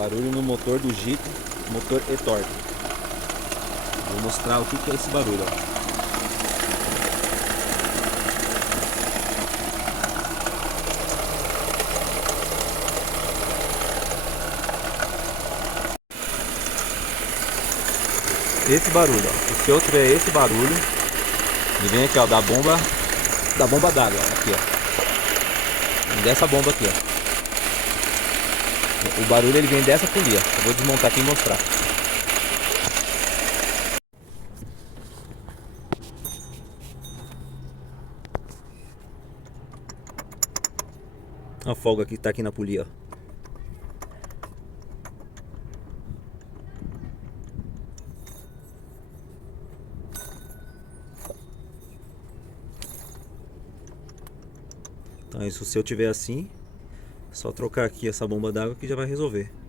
Barulho no motor do Jeep, motor e-torque. Vou mostrar o que é esse barulho, ó. Esse barulho, ó. Se eu tiver esse barulho, ele vem aqui, ó, da bomba d'água, aqui, ó. Vem dessa bomba aqui, ó. O barulho ele vem dessa polia. Eu vou desmontar aqui e mostrar. A folga que tá aqui na polia, ó. Então isso, se eu tiver assim, só trocar aqui essa bomba d'água que já vai resolver.